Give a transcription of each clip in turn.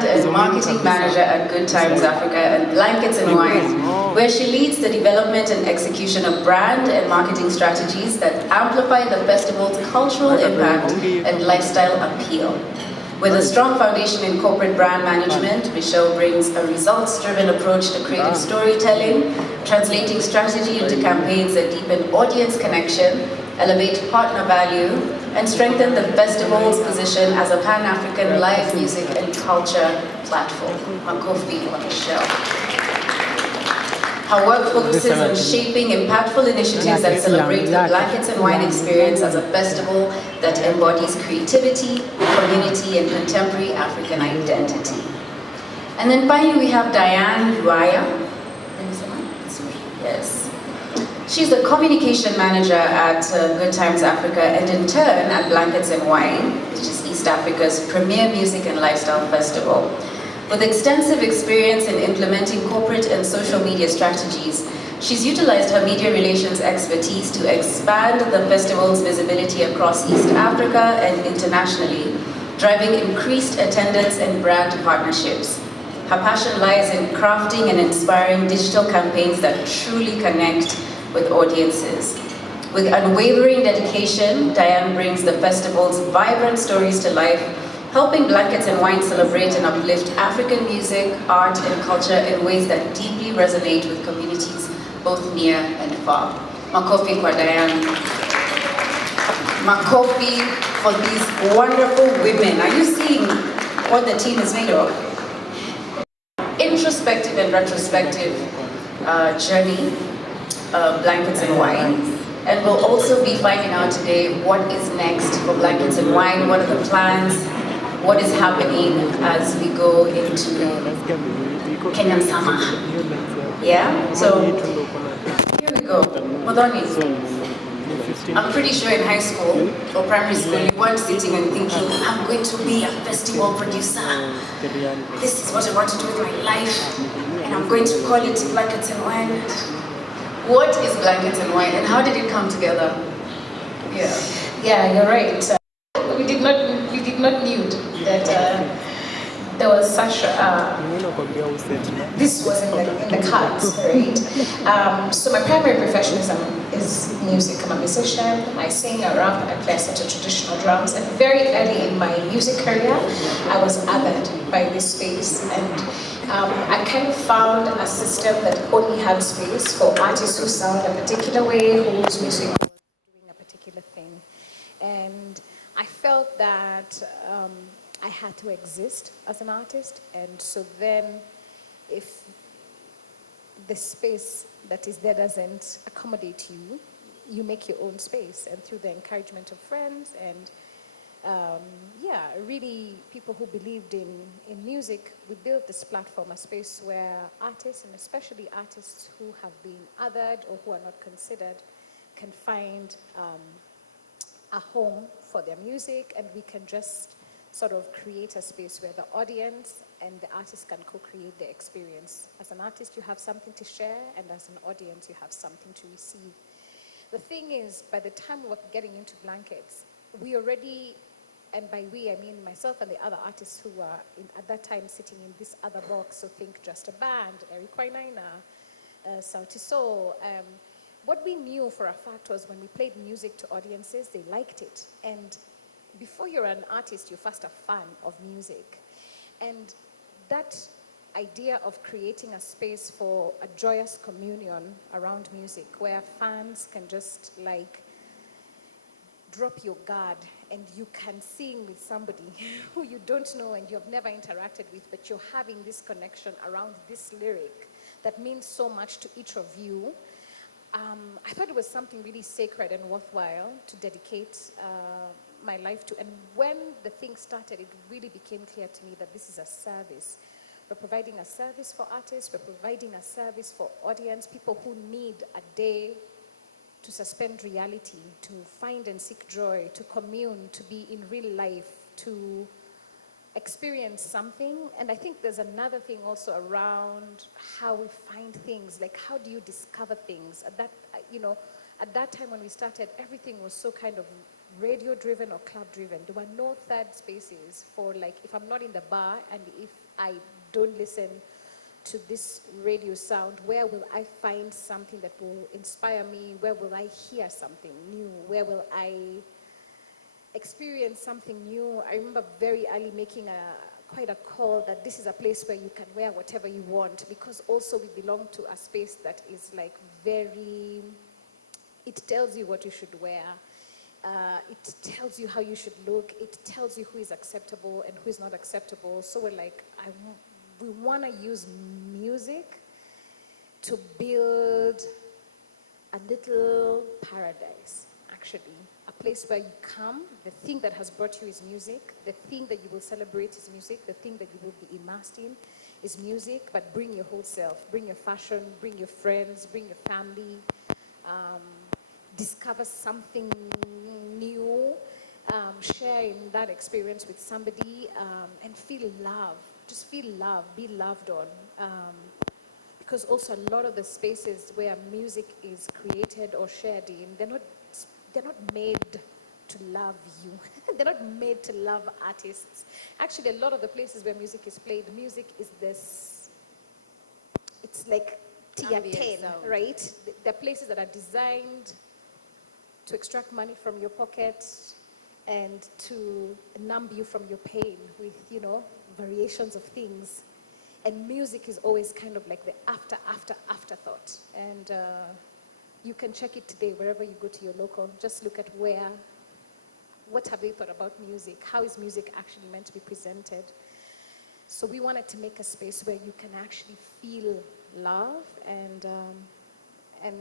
brand and marketing manager at Good Times Africa and Blankets and Wine, where she leads the development and execution of brand and marketing strategies that amplify the festival's cultural impact and lifestyle appeal. With a strong foundation in corporate brand management, Michelle brings a results-driven approach to creative storytelling, translating strategy into campaigns that deepen audience connection, elevate partner value, and strengthen the festival's position as a Pan-African live music and culture platform. Makofi for Michelle. Her work focuses on shaping impactful initiatives that celebrate the Blankets and Wine experience as a festival that embodies creativity, community, and contemporary African identity. And then finally we have Diane Ruaya. Yes. She's the communication manager at Good Times Africa and in turn at Blankets and Wine, which is East Africa's premier music and lifestyle festival. With extensive experience in implementing corporate and social media strategies, she's utilized her media relations expertise to expand the festival's visibility across East Africa and internationally, driving increased attendance and brand partnerships. Her passion lies in crafting and inspiring digital campaigns that truly connect with audiences. With unwavering dedication, Diane brings the festival's vibrant stories to life, helping Blankets and Wine celebrate and uplift African music, art, and culture in ways that deeply resonate with communities both near and far. Makofi kwa Diane. Makofi for these wonderful women. Are you seeing what the team is made of? Introspective and retrospective journey, Blankets and Wine. And we'll also be finding out today what is next for Blankets and Wine, what are the plans, what is happening as we go into Kenyan summer. Yeah? So, here we go. Modoni. I'm pretty sure in high school or primary school, you weren't sitting and thinking, I'm going to be a festival producer. This is what I want to do with my life. And I'm going to call it Blankets and Wine. What is Blankets and Wine and how did it come together? Yeah, you're right. We did not knew that there was such this was in the cards, right? So my primary profession is music. I'm a musician. I sing, I rap, I play a set of traditional drums. And very early in my music career, I was othered by this space. And I kind of found a system that only had space for artists who sound a particular way, whose music was doing a particular thing. And I felt that I had to exist as an artist, and so then if the space that is there doesn't accommodate you, you make your own space, and through the encouragement of friends and really people who believed in music, we built this platform, a space where artists, and especially artists who have been othered or who are not considered, can find a home for their music, and we can just sort of create a space where the audience and the artist can co-create the experience. As an artist, you have something to share, and as an audience, you have something to receive. The thing is, by the time we were getting into Blankets, we already, and by we, I mean myself and the other artists who were at that time sitting in this other box, so think Just a Band, Eric Wainaina, Sauti Sol. What we knew for a fact was when we played music to audiences, they liked it. And before you're an artist, you're first a fan of music. And that idea of creating a space for a joyous communion around music, where fans can just like drop your guard and you can sing with somebody who you don't know and you have never interacted with, but you're having this connection around this lyric that means so much to each of you. I thought it was something really sacred and worthwhile to dedicate my life to. And when the thing started, it really became clear to me that this is a service. We're providing a service for artists, we're providing a service for audience, people who need a day to suspend reality, to find and seek joy, to commune, to be in real life, to experience something. And I think there's another thing also around how we find things, like how do you discover things? At that time when we started, everything was so kind of radio-driven or club-driven. There were no third spaces for, like, if I'm not in the bar and if I don't listen to this radio sound, where will I find something that will inspire me? Where will I hear something new? Where will I experience something new? I remember very early making quite a call that this is a place where you can wear whatever you want, because also we belong to a space that is like very, it tells you what you should wear. It tells you how you should look. It tells you who is acceptable and who is not acceptable. So we're like, we want to use music to build a little paradise, actually. A place where you come, the thing that has brought you is music, the thing that you will celebrate is music, the thing that you will be immersed in is music, but bring your whole self, bring your fashion, bring your friends, bring your family, discover something new, share in that experience with somebody, and feel love. Just feel love, be loved on. Because also a lot of the spaces where music is created or shared in, they're not made to love you. They're not made to love artists. Actually, a lot of the places where music is played, music is this, it's like tier 10, right? They're places that are designed to extract money from your pocket and to numb you from your pain with, variations of things. And music is always kind of like the afterthought. And you can check it today wherever you go to your local. Just look at what have they thought about music? How is music actually meant to be presented? So we wanted to make a space where you can actually feel love, and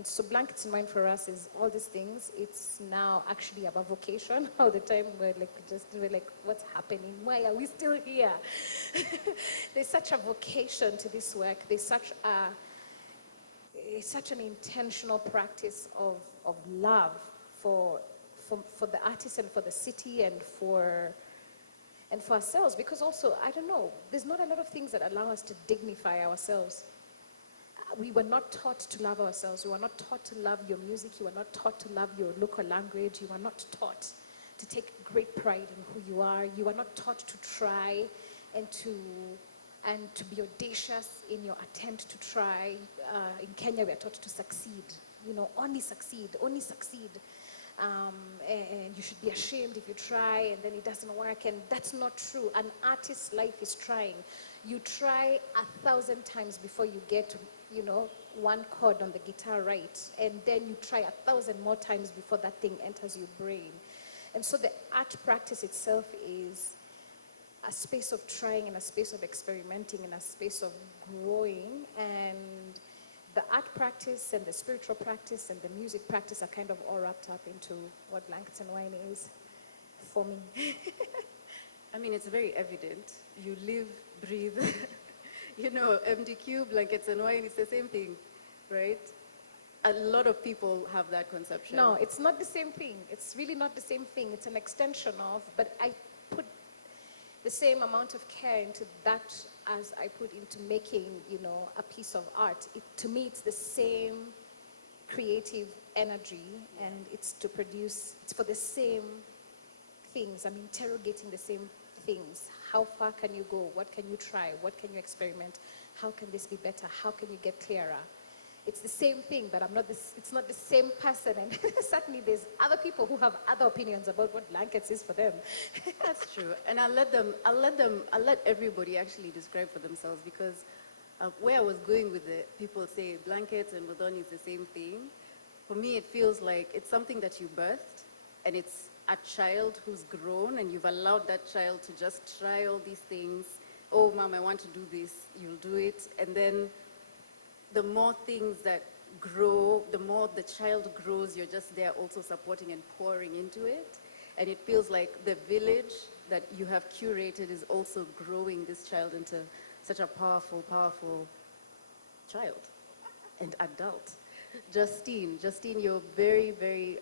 so Blankets in Mind for us is all these things. It's now actually about vocation. All the time we're like, what's happening? Why are we still here? There's such a vocation to this work. There's such an intentional practice of love for the artist and for the city and for ourselves. Because also, I don't know, there's not a lot of things that allow us to dignify ourselves. We were not taught to love ourselves. We were not taught to love your music. You were not taught to love your local language. You were not taught to take great pride in who you are. You were not taught to try and to be audacious in your attempt to try. In Kenya, we are taught to succeed. Only succeed. And you should be ashamed if you try and then it doesn't work. And that's not true. An artist's life is trying. You try 1,000 times before you get, one chord on the guitar right. And then you try 1,000 more times before that thing enters your brain. And so the art practice itself is a space of trying and a space of experimenting and a space of growing. And the art practice and the spiritual practice and the music practice are kind of all wrapped up into what Blankets and Wine is for me. I mean, it's very evident. You live, breathe. MDQ, Blankets and Wine, it's the same thing, right? A lot of people have that conception. No, it's not the same thing. It's really not the same thing. It's an extension of, but I put the same amount of care into that as I put into making, a piece of art. To me, it's the same creative energy, and it's for the same things. I'm interrogating the same things. How far can you go? What can you try? What can you experiment? How can this be better? How can you get clearer? It's the same thing, but it's not the same person. And certainly there's other people who have other opinions about what Blankets is for them. That's true. And I'll let everybody actually describe for themselves, because where I was going with the people say Blankets and Modoni is the same thing. For me, it feels like it's something that you birthed, and it's a child who's grown, and you've allowed that child to just try all these things. Oh, Mom, I want to do this. You'll do it. And then the more things that grow, the more the child grows, you're just there also supporting and pouring into it. And it feels like the village that you have curated is also growing this child into such a powerful, powerful child and adult. Justine, you're very, very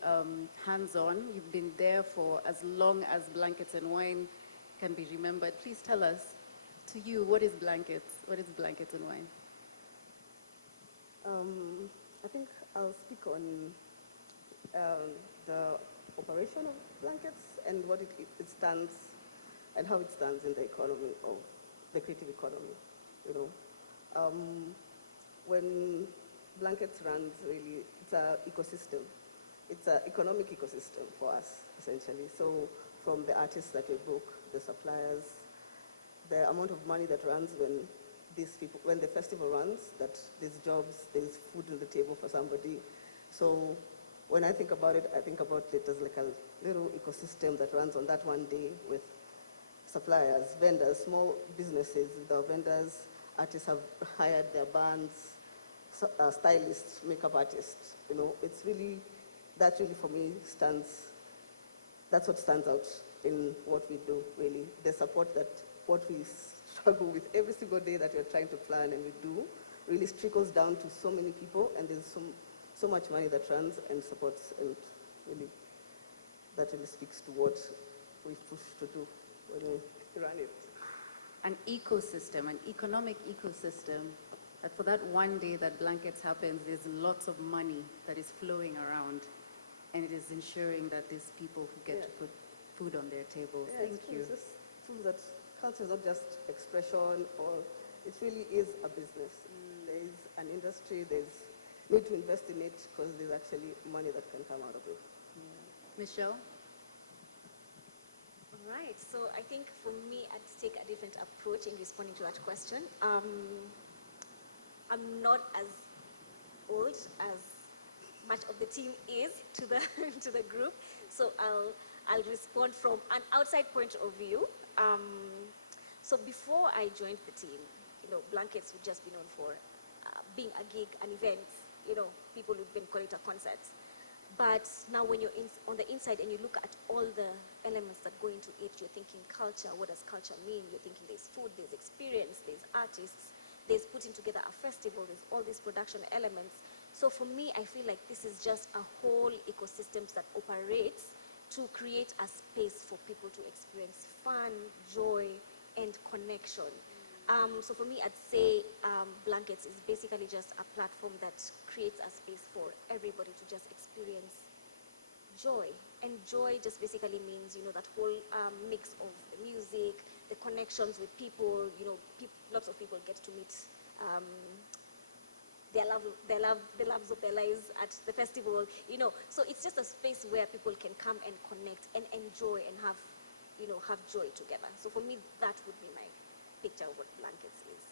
hands-on. You've been there for as long as Blankets and Wine can be remembered. Please tell us, to you, what is Blankets? What is Blankets and Wine? I think I'll speak on the operation of blankets and what it stands and how it stands in the economy of the creative economy, you know. When blankets runs, really, it's an ecosystem. It's an economic ecosystem for us, essentially. So from the artists that we book, the suppliers, the amount of money that runs when the festival runs, that there's jobs, there's food on the table for somebody. So when I think about it, I think about it as like a little ecosystem that runs on that one day with suppliers, vendors, small businesses. The vendors, artists have hired their bands, stylists, makeup artists. You know, it's really, that really for me that's what stands out in what we do, really. The support that what we struggle with every single day that we're trying to plan and we do really trickles down to so many people, and there's so much money that runs and supports, and really, that really speaks to what we push to do when we run it. An ecosystem, an economic ecosystem, that for that one day that blankets happens, there's lots of money that is flowing around, and it is ensuring that there's people who get to put food on their tables. Yeah, Thank you. It's true that culture is not just expression, or it really is a business. There is an industry, there's need to invest in it because there's actually money that can come out of it. Michelle? All right, so I think for me, I'd take a different approach in responding to that question. I'm not as old as much of the team is to the to the group, so I'll respond from an outside point of view. So before I joined the team, Blankets would just be known for being a gig, an event. People would even call it a concert. But now when you're on the inside and you look at all the elements that go into it, you're thinking culture. What does culture mean? You're thinking there's food, there's experience, there's artists, there's putting together a festival, there's all these production elements. So for me, I feel like this is just a whole ecosystem that operates to create a space for people to experience fun, joy, and connection. So for me, I'd say Blankets is basically just a platform that creates a space for everybody to just experience joy. And joy just basically means, that whole mix of the music, the connections with people, lots of people get to meet the loves of their lives at the festival, So it's just a space where people can come and connect and enjoy and have joy together. So for me, that would be my picture of what Blankets is.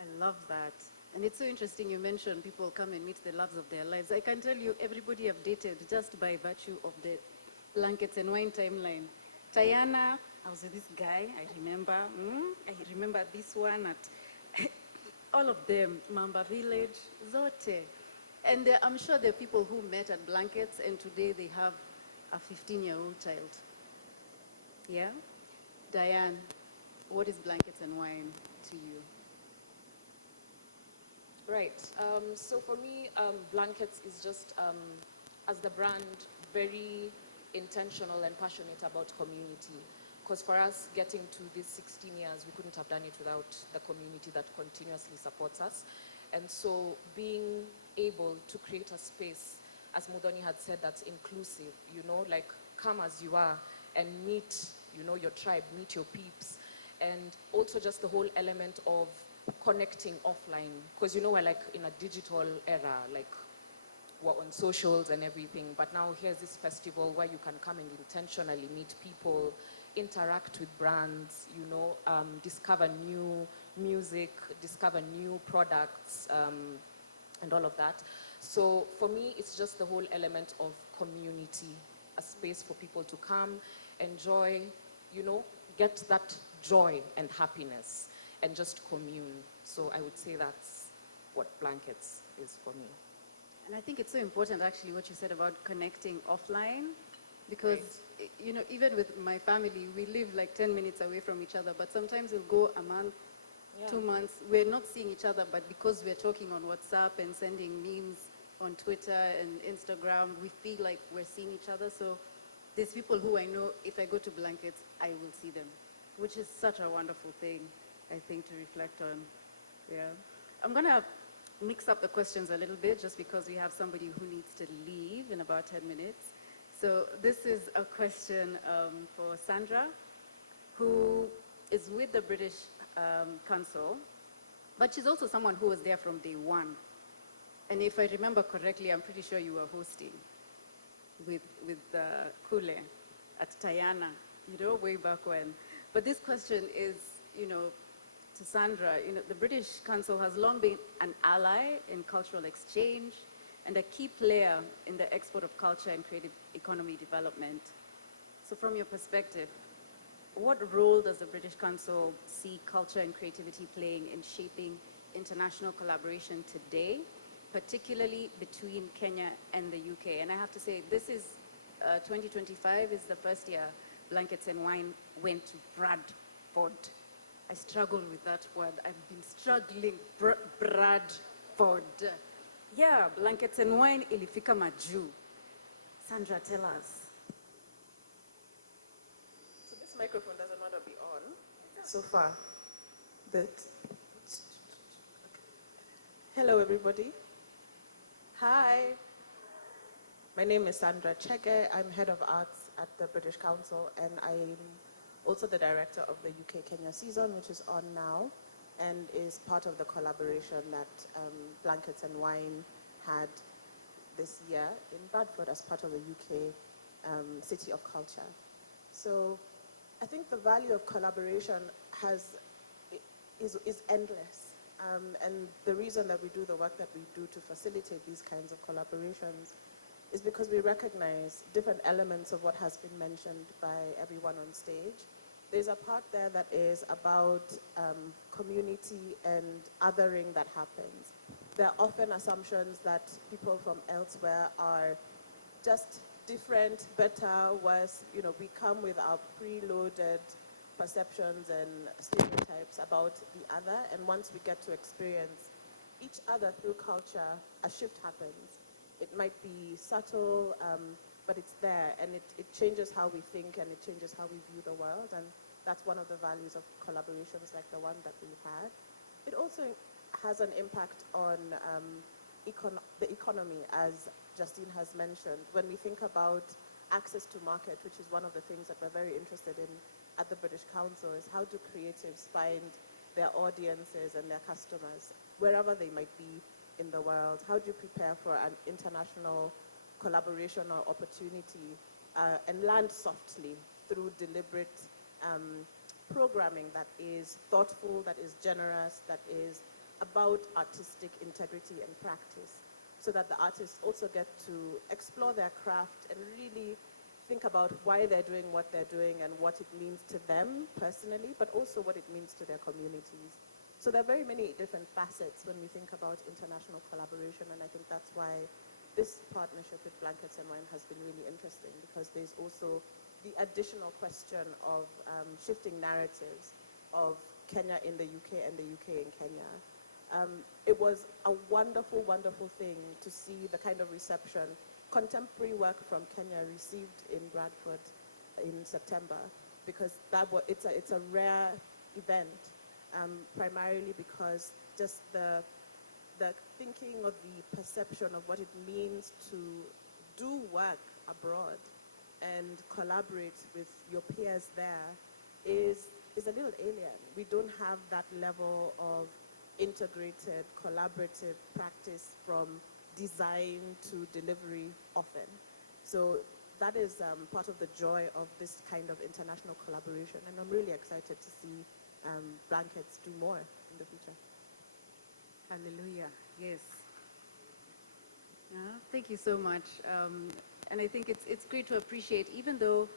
I love that. And it's so interesting you mentioned people come and meet the loves of their lives. I can tell you everybody I've dated just by virtue of the Blankets and Wine timeline. Tayana, I was with this guy, I remember this one at all of them, Mamba Village, Zote. And I'm sure there are people who met at Blankets and today they have a 15-year-old child. Yeah? Diane, what is Blankets and Wine to you? Right. So for me, Blankets is just, as the brand, very intentional and passionate about community. Because for us, getting to these 16 years, we couldn't have done it without the community that continuously supports us. And so being able to create a space, as Mudhoni had said, that's inclusive, like come as you are and meet, your tribe, meet your peeps. And also just the whole element of connecting offline. Because we're like in a digital era, like we're on socials and everything. But now here's this festival where you can come and intentionally meet people, interact with brands, discover new music, discover new products, and all of that. So for me, it's just the whole element of community, a space for people to come, enjoy, get that joy and happiness, and just commune. So I would say that's what Blankets is for me. And I think it's so important, actually, what you said about connecting offline, because, even with my family, we live like 10 minutes away from each other, but sometimes we'll go a month, 2 months, we're not seeing each other, but because we're talking on WhatsApp and sending memes on Twitter and Instagram, we feel like we're seeing each other. So there's people who I know, if I go to Blankets, I will see them, which is such a wonderful thing, I think, to reflect on. Yeah. I'm going to mix up the questions a little bit just because we have somebody who needs to leave in about 10 minutes. So this is a question for Sandra, who is with the British Council, but she's also someone who was there from day one. And if I remember correctly, I'm pretty sure you were hosting with Kule at Tayana, way back when. But this question is, to Sandra, the British Council has long been an ally in cultural exchange and a key player in the export of culture and creative economy development. So from your perspective, what role does the British Council see culture and creativity playing in shaping international collaboration today, particularly between Kenya and the UK? And I have to say, this is 2025 is the first year Blankets and Wine went to Bradford. I struggle with that word. I've been struggling. Bradford. Yeah, Blankets and Wine ilifika maju. Sandra, tell us. So this microphone doesn't want to be on so far. But hello, everybody. Hi. My name is Sandra Chege. I'm head of arts at the British Council, and I'm also the director of the UK-Kenya season, which is on now, and is part of the collaboration that Blankets and Wine had this year in Bradford as part of the UK City of Culture. So I think the value of collaboration is endless. And the reason that we do the work that we do to facilitate these kinds of collaborations is because we recognize different elements of what has been mentioned by everyone on stage. There's a part there that is about community and othering that happens. There are often assumptions that people from elsewhere are just different, better, worse. We come with our preloaded perceptions and stereotypes about the other, and once we get to experience each other through culture, a shift happens. It might be subtle, but it's there, and it changes how we think, and it changes how we view the world, and that's one of the values of collaborations like the one that we've had. It also has an impact on the economy, as Justine has mentioned. When we think about access to market, which is one of the things that we're very interested in at the British Council, is how do creatives find their audiences and their customers, wherever they might be in the world? How do you prepare for an international collaboration or opportunity and land softly through deliberate programming that is thoughtful, that is generous, that is about artistic integrity and practice, so that the artists also get to explore their craft and really think about why they're doing what they're doing and what it means to them personally, but also what it means to their communities. So there are very many different facets when we think about international collaboration, and I think that's why this partnership with Blankets and Wine has been really interesting, because there's also the additional question of shifting narratives of Kenya in the UK and the UK in Kenya. It was a wonderful, wonderful thing to see the kind of reception contemporary work from Kenya received in Bradford in September, because it's a rare event, primarily because just the thinking of the perception of what it means to do work abroad and collaborate with your peers there is a little alien. We don't have that level of integrated, collaborative practice from design to delivery often. So that is part of the joy of this kind of international collaboration, and I'm really excited to see Blankets do more in the future. Hallelujah. Yes. Thank you so much. And I think it's great to appreciate, even though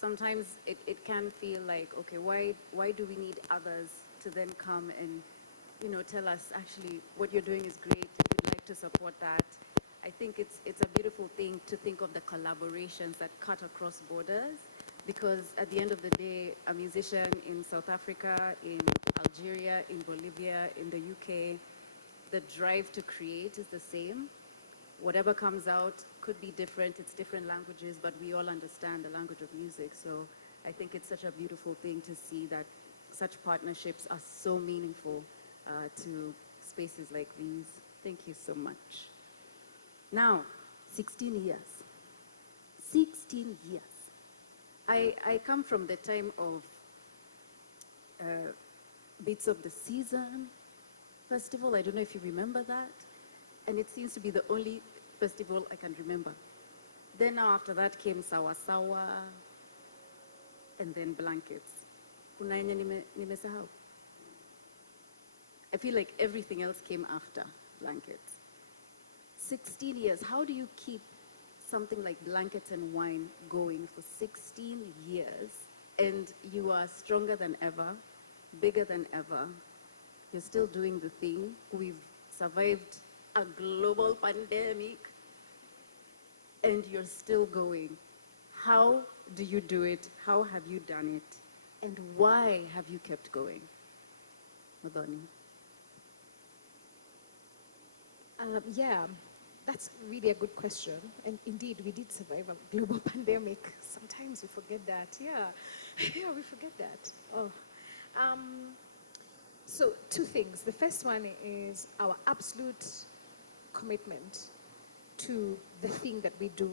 sometimes it can feel like, okay, why do we need others to then come and tell us, actually, what you're doing is great, we'd like to support that. I think it's a beautiful thing to think of the collaborations that cut across borders, because at the end of the day, a musician in South Africa, in Algeria, in Bolivia, in the UK, the drive to create is the same. Whatever comes out could be different, it's different languages, but we all understand the language of music. So I think it's such a beautiful thing to see that such partnerships are so meaningful to spaces like these. Thank you so much. Now, 16 years. 16 years. I come from the time of Bits of the Season festival. I don't know if you remember that. And it seems to be the only festival I can remember. Then now after that came Sawa Sawa, and then Blankets. Kuna yenye nimesahau. I feel like everything else came after Blankets. 16 years. How do you keep something like Blankets and Wine going for 16 years, and you are stronger than ever, bigger than ever? You're still doing the thing. We've survived a global pandemic, and you're still going. How do you do it? How have you done it? And why have you kept going? Madhoni. Yeah, that's really a good question. And indeed, we did survive a global pandemic. Sometimes we forget that. Yeah, yeah, we forget that. Oh. So, two things. The first one is our absolute commitment to the thing that we do,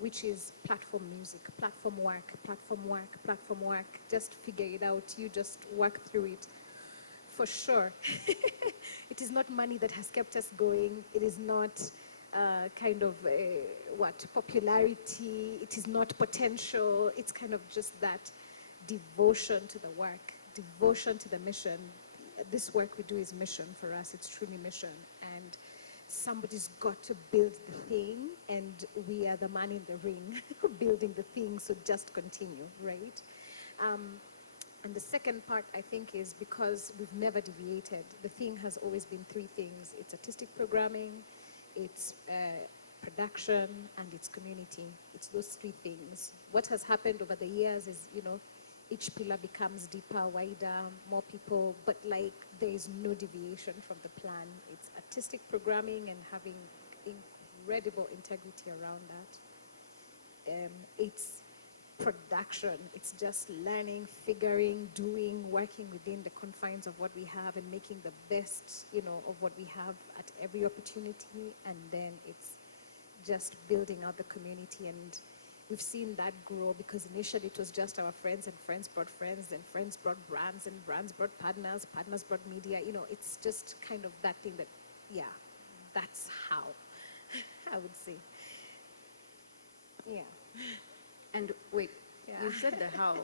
which is platform music, platform work, platform work, platform work. Just figure it out. You just work through it. For sure. It is not money that has kept us going. It is not popularity. It is not potential. It's kind of just that devotion to the work, devotion to the mission. This work we do is mission for us. It's truly mission. And somebody's got to build the thing, and we are the man in the ring building the thing, so just continue, right? And the second part, I think, is because we've never deviated. The thing has always been three things. It's artistic programming, it's production, and it's community. It's those three things. What has happened over the years is, each pillar becomes deeper, wider, more people, but like there is no deviation from the plan. It's artistic programming and having incredible integrity around that. It's production. It's just learning, figuring, doing, working within the confines of what we have and making the best, of what we have at every opportunity. And then it's just building out the community. And we've seen that grow because initially it was just our friends, and friends brought friends, and friends brought brands, and brands brought partners, partners brought media. It's just kind of that thing that, yeah, that's how I would say. Yeah. And wait, Yeah. you said the how,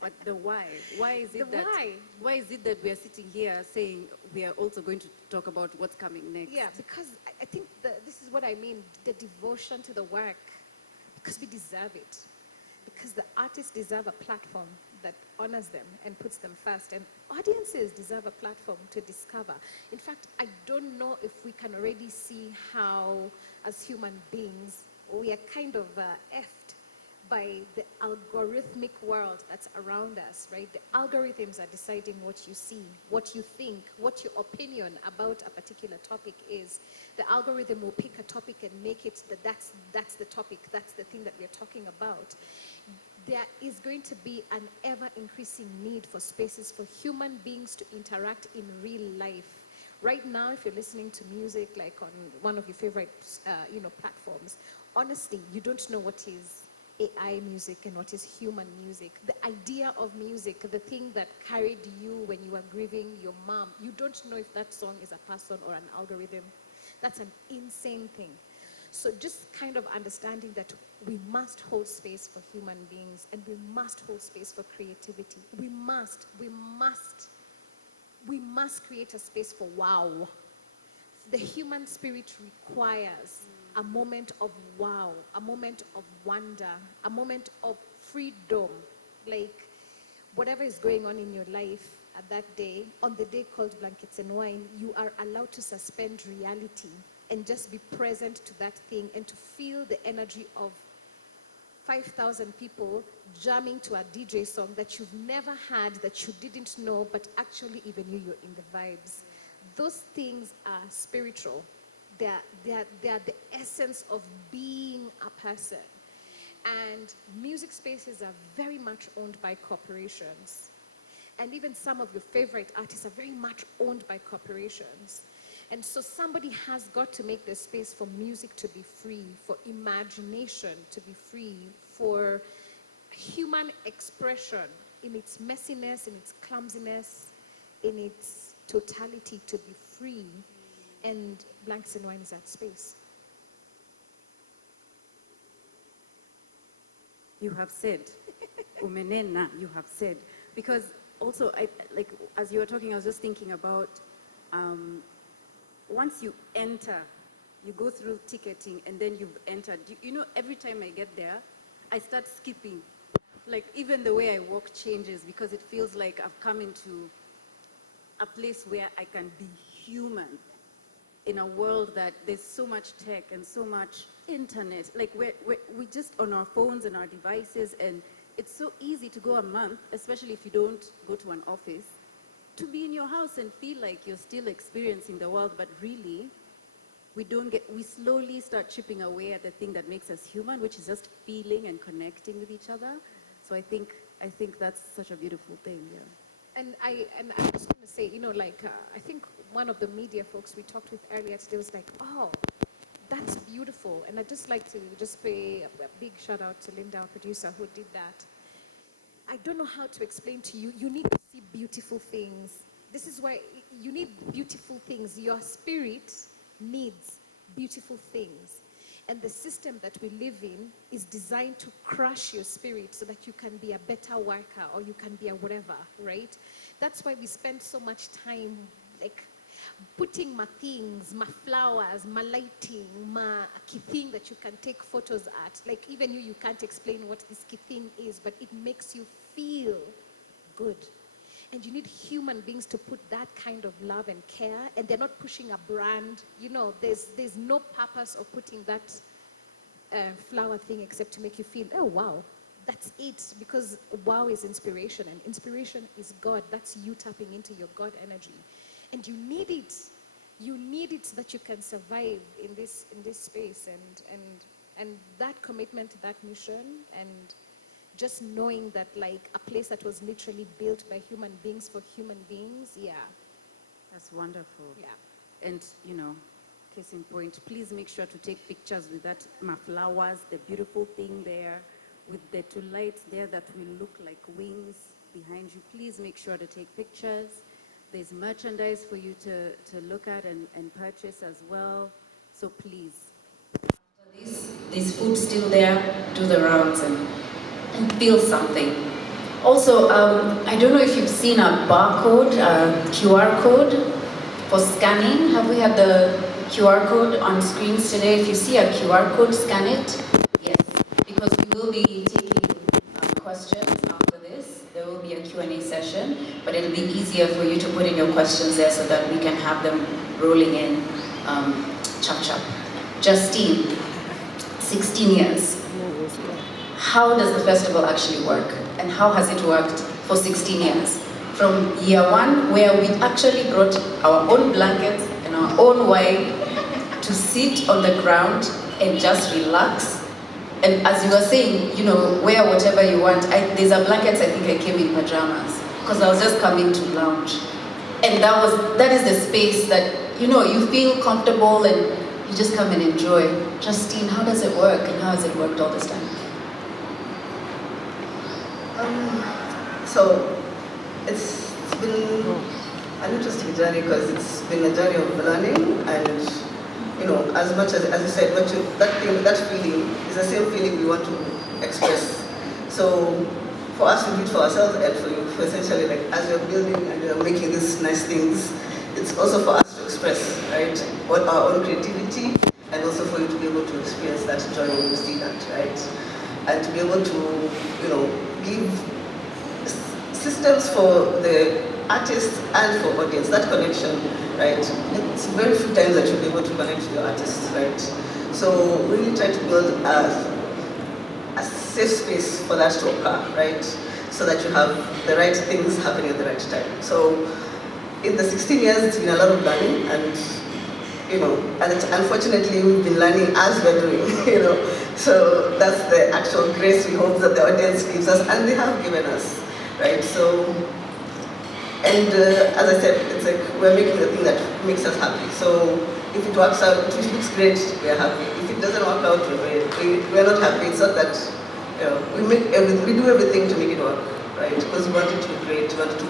but the why. Why is it The that? why. Why is it that we are sitting here saying we are also going to talk about what's coming next? Yeah, because I think this is what I mean, the devotion to the work, because we deserve it. Because the artists deserve a platform that honors them and puts them first, and audiences deserve a platform to discover. In fact, I don't know if we can already see how, as human beings, we are kind of effed by the algorithmic world that's around us, right? The algorithms are deciding what you see, what you think, what your opinion about a particular topic is. The algorithm will pick a topic and make it that's the topic, that's the thing that we're talking about. There is going to be an ever-increasing need for spaces for human beings to interact in real life. Right now, if you're listening to music, like on one of your favorite, platforms, honestly, you don't know what is AI music and what is human music. The idea of music, the thing that carried you when you were grieving your mom, you don't know if that song is a person or an algorithm. That's an insane thing. So just kind of understanding that we must hold space for human beings, and we must hold space for creativity. We must create a space for wow. The human spirit requires a moment of wow, a moment of wonder, a moment of freedom. Like whatever is going on in your life at that day, on the day called Blankets and Wine, you are allowed to suspend reality and just be present to that thing and to feel the energy of 5,000 people jamming to a DJ song that you've never had, that you didn't know, but actually even you're in the vibes. Those things are spiritual. They are the essence of being a person. And music spaces are very much owned by corporations. And even some of your favorite artists are very much owned by corporations. And so somebody has got to make the space for music to be free, for imagination to be free, for human expression in its messiness, in its clumsiness, in its totality to be free. And Blankets and Wine is that space. You have said, Umenena, you have said. Because also, like, as you were talking, I was just thinking about once you enter, you go through ticketing and then you've entered. You know, every time I get there, I start skipping. Like, even the way I walk changes because it feels like I've come into a place where I can be human in a world that there's so much tech and so much internet. Like, we're just on our phones and our devices, and it's so easy to go a month, especially if you don't go to an office, to be in your house and feel like you're still experiencing the world, but really, we slowly start chipping away at the thing that makes us human, which is just feeling and connecting with each other. So I think that's such a beautiful thing, yeah. And I'm just going to say, you know, like, I think one of the media folks we talked with earlier today was like, oh, that's beautiful. And I'd just like to just pay a big shout out to Linda, our producer, who did that. I don't know how to explain to you. You need to see beautiful things. This is why you need beautiful things. Your spirit needs beautiful things. And the system that we live in is designed to crush your spirit so that you can be a better worker or you can be a whatever, right? That's why we spend so much time, like, putting my things, my flowers, my lighting, my thing that you can take photos at. Like, even you can't explain what this thing is, but it makes you feel good. And you need human beings to put that kind of love and care, and they're not pushing a brand. You know, there's no purpose of putting that flower thing except to make you feel, oh, wow, that's it. Because wow is inspiration, and inspiration is God. That's you tapping into your God energy. And you need it. You need it so that you can survive in this space. And that commitment to that mission, and just knowing that, like, a place that was literally built by human beings for human beings, yeah. That's wonderful. Yeah. And, you know, case in point, please make sure to take pictures with that, my flowers, the beautiful thing there, with the two lights there that will look like wings behind you. Please make sure to take pictures. There's merchandise for you to look at and purchase as well. So please. This food still there, do the rounds and feel something. Also, I don't know if you've seen a barcode, QR code for scanning. Have we had the QR code on screens today? If you see a QR code, scan it. Yes, because we will be taking questions after this. There will be a Q&A session, but it'll be easier for you to put in your questions there so that we can have them rolling in chop. Justine, 16 years. How does the festival actually work? And how has it worked for 16 years? From year one, where we actually brought our own blankets and our own wine to sit on the ground and just relax. And as you were saying, you know, wear whatever you want. There's a blankets, I think I came in pajamas because I was just coming to lounge. And that is the space that, you know, you feel comfortable and you just come and enjoy. Justine, how does it work and how has it worked all this time? So it's been an interesting journey because it's been a journey of learning, and you know, as much as you said, that feeling is the same feeling we want to express. So for us, we do it for ourselves and for you, for essentially, like, as you're building and you're making these nice things, it's also for us to express, right, what our own creativity, and also for you to be able to experience that joy when you see that, right, and to be able to, you know, give systems for the artist and for audience, that connection, right? It's very few times that you'll be able to connect with your artists, right? So really try to build a safe space for that to occur, right? So that you have the right things happening at the right time. So in the 16 years, it's been a lot of learning, and you know, and unfortunately we've been learning as we're doing, you know. So that's the actual grace we hope that the audience gives us, and they have given us. Right, so And as I said, it's like we're making the thing that makes us happy. So if it works out, if it looks great, we're happy. If it doesn't work out, we're not happy. It's not that we do everything to make it work, right? Because we want it to be great. We want it to,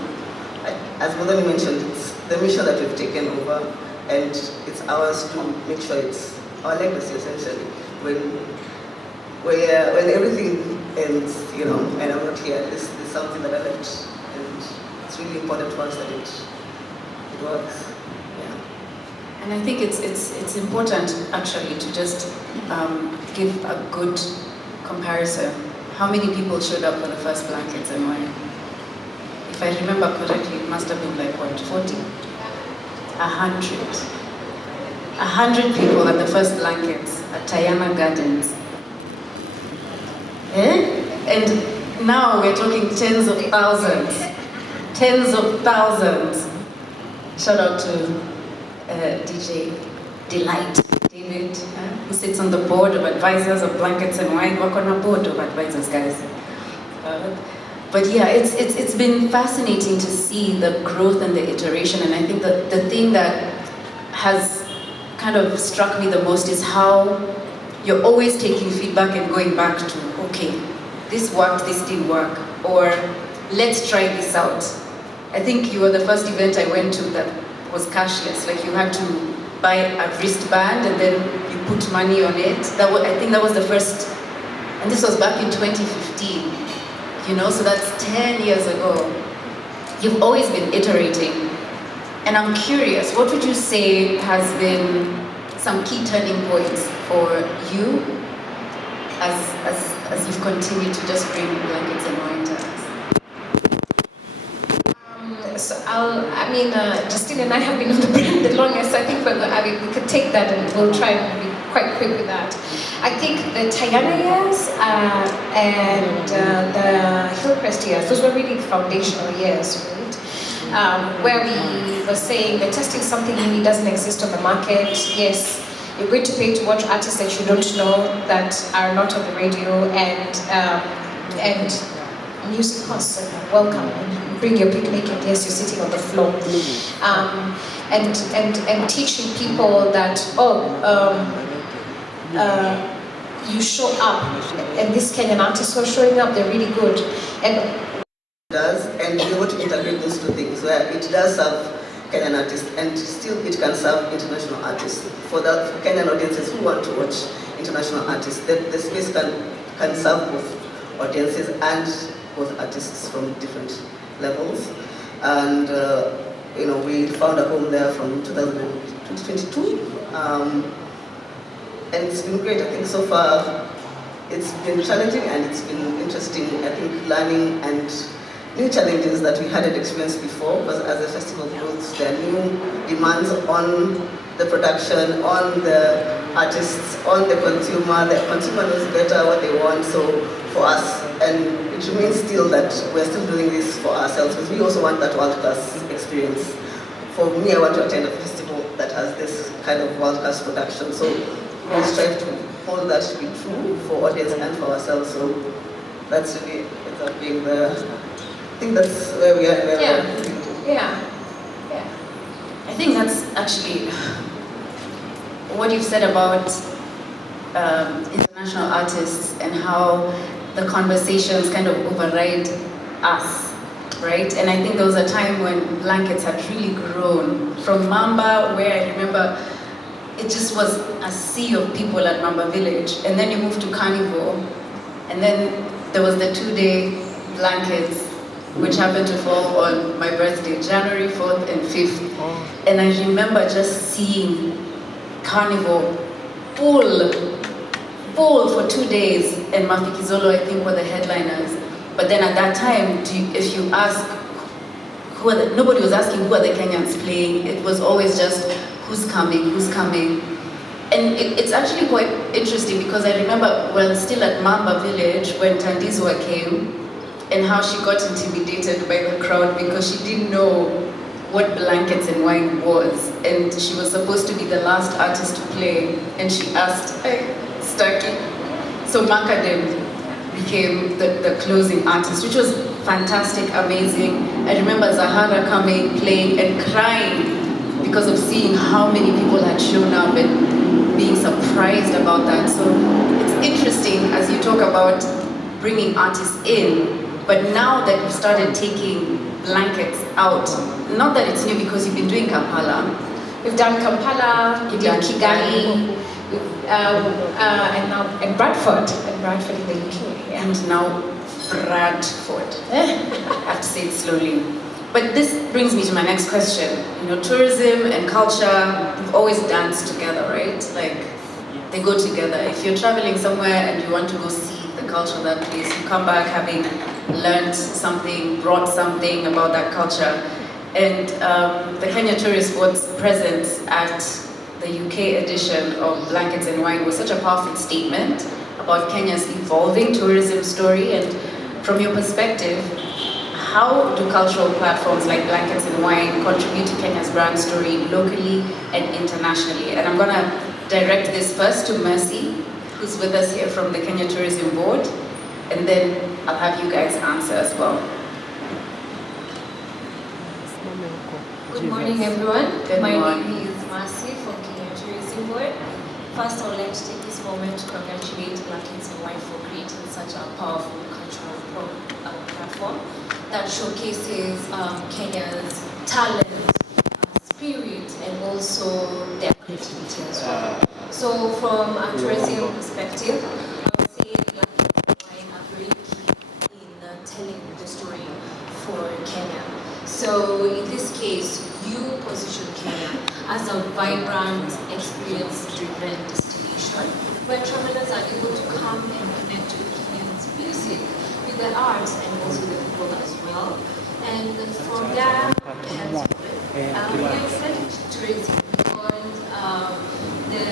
as Modani mentioned, it's the mission that we've taken over, and it's ours to make sure it's our legacy essentially. When everything ends, and I'm not here, this is something that I left, and it's really important for us that it works. Yeah. And I think it's important actually to just give a good comparison. How many people showed up for the first blankets and why? If I remember correctly, it must have been like what, 40? 100. 100 people at the first blankets at Tayana Gardens. And now we're talking tens of thousands. Tens of thousands. Shout out to DJ Delight David, who sits on the board of advisors of Blankets and Wine. Work on a board of advisors, guys. But yeah, it's been fascinating to see the growth and the iteration. And I think that the thing that has kind of struck me the most is how you're always taking feedback and going back to, okay, this worked, this didn't work, or let's try this out. I think you were the first event I went to that was cashless. Like you had to buy a wristband and then you put money on it. I think that was the first, and this was back in 2015, so that's 10 years ago. You've always been iterating. And I'm curious, what would you say has been some key turning points for you as you've continued to just bring Blankets and Wine to us? Justine and I have been on the brand the longest. I think we could take that and we'll try and be quite quick with that. I think the Tayana years and the Hillcrest years, those were really the foundational years, right? Where we were saying we're testing something really doesn't exist on the market. Yes, you're going to pay to watch artists that you don't know that are not on the radio, and music costs. Welcome. Bring your picnic, and yes, you're sitting on the floor. And teaching people that you show up, and these Kenyan artists who are showing up, they're really good. And be able to integrate those two things, where it does serve Kenyan artists and still it can serve international artists. For Kenyan audiences who want to watch international artists, the space can serve both audiences and both artists from different levels. And we found a home there from 2022, and it's been great. I think so far it's been challenging and it's been interesting. I think learning and new challenges that we hadn't experienced before, because as the festival grows, there are new demands on the production, on the artists, on the consumer. The consumer knows better what they want, so for us, and it remains still that we're still doing this for ourselves, because we also want that world-class experience. For me, I want to attend a festival that has this kind of world-class production, so we strive to hold that to be true for audience and for ourselves, so that's really ends up being I think that's where we are. Yeah. I think that's actually what you've said about international artists and how the conversations kind of override us, right? And I think there was a time when Blankets had really grown from Mamba, where I remember it just was a sea of people at Mamba Village, and then you moved to Carnival, and then there was the 2-day Blankets, which happened to fall on my birthday, January 4th and 5th. And I remember just seeing Carnival full for 2 days, and Mafikizolo, I think, were the headliners. But then at that time, if you ask, nobody was asking who are the Kenyans playing. It was always just, who's coming? And it's actually quite interesting, because I remember, still at Mamba Village, when Tandizwa came, and how she got intimidated by the crowd because she didn't know what Blankets and Wine was, and she was supposed to be the last artist to play, and she asked, hey, Starkey. So Makadem became the closing artist, which was fantastic, amazing. I remember Zahara coming, playing, and crying because of seeing how many people had shown up and being surprised about that. So it's interesting as you talk about bringing artists in, but now that you've started taking blankets out, not that it's new because you've been doing Kampala. We've done Kampala, we've done Kigali, and Bradford in the UK. Yeah. And now Bradford. I have to say it slowly. But this brings me to my next question. You know, tourism and culture have always danced together, right? Like, they go together. If you're traveling somewhere and you want to go see the culture of that place, you come back having learned something, brought something about that culture. And the Kenya Tourist Board's presence at the UK edition of Blankets and Wine was such a powerful statement about Kenya's evolving tourism story. And from your perspective, how do cultural platforms like Blankets and Wine contribute to Kenya's brand story locally and internationally? And I'm gonna direct this first to Mercy, who's with us here from the Kenya Tourism Board, and then I'll have you guys answer as well. Good morning, everyone. Good My morning. name is Mercy from Kenya Tourism Board. First, I would like to take this moment to congratulate Blankets and Wine for creating such a powerful cultural platform that showcases Kenya's talent, spirit, and also their creativity as well. So, from a tourism perspective, I would say Blankets and Wine are very key in telling the story for Kenya. So in this case, you position Kenya as a vibrant, experience-driven destination where travelers are able to come and connect with Kenyan's music, with the arts, and also the people as well. And from there, we extend tourism beyond the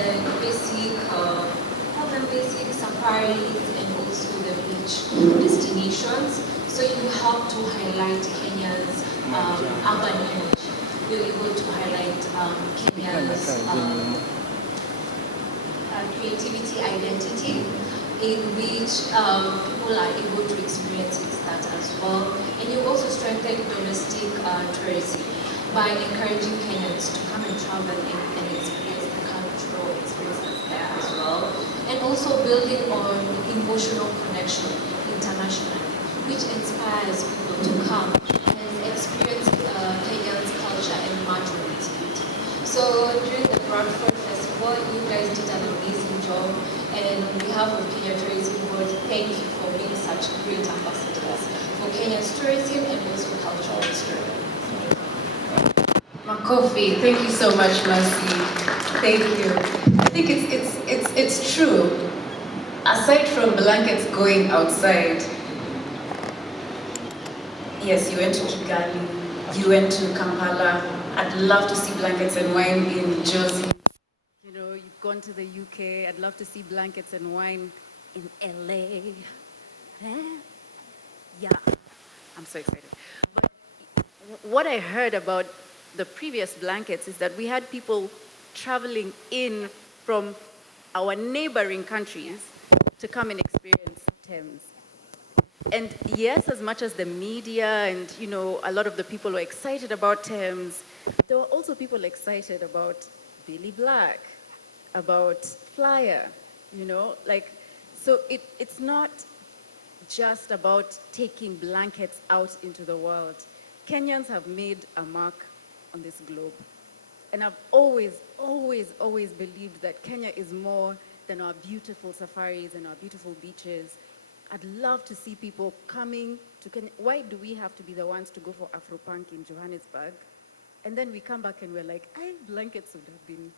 basic safaris and also the beach destinations. So you help to highlight Kenya's urban image. You're able to highlight Kenya's creativity identity, in which people are able to experience that as well. And you also strengthen domestic tourism by encouraging Kenyans to come and travel and experience the cultural experiences there as well. And also building on emotional connection internationally, which inspires people to come and experience Kenya's culture and merge with its beauty. So during the Bradford Festival, you guys did an amazing job, and on behalf of Kenya Tourism Board, thank you for being such great ambassadors for Kenya's tourism and also cultural history. Makofi, thank you so much, Mercy. Thank you. I think it's true. Aside from blankets going outside, yes, you went to Kigali, you went to Kampala. I'd love to see Blankets and Wine in Jersey. You know, you've gone to the UK. I'd love to see Blankets and Wine in LA. Yeah, I'm so excited. But what I heard about the previous blankets is that we had people traveling in from our neighboring countries to come and experience Thames. And yes, as much as the media and, you know, a lot of the people were excited about Thames, there were also people excited about Billy Black, about Flyer, you know, like, so it's not just about taking blankets out into the world. Kenyans have made a mark on this globe. And I've always believed that Kenya is more than our beautiful safaris and our beautiful beaches. I'd love to see people coming to Kenya. Why do we have to be the ones to go for Afropunk in Johannesburg? And then we come back and we're like, blankets would have been